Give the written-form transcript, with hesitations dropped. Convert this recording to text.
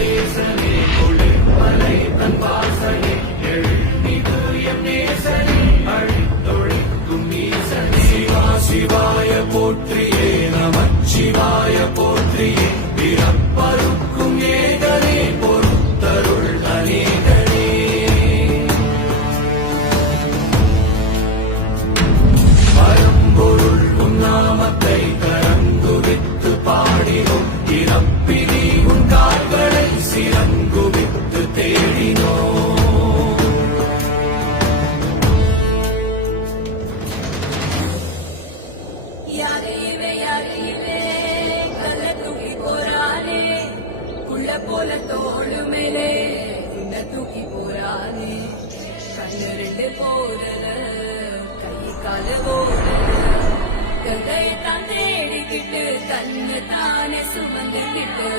தேசனே குளிர்மலை தன் வாசனே எழுமிது எம் நேசனே அழித்தொழிக்கும் ஈசனே சிவா சிவாய போற்றியே நமச்சிவாய போற்றியே பிறப்பருக்கும் ஏகனே பொறுத்தருள் அநேகனே பரம்பொருள் உன்னாமத்தை கரங்குவித்து பாடினோம் இறப்பினி உன் கால்களை சிறங்குவித்து தேடினோம் போல தோளு மேலே உன்ன தூக்கி போறானே கண்ணு ரெண்டு போடல கை கால போடல கதையத்தான் தேடிக்கிட்டு தன்னை தானே சுமந்துக்கிட்டு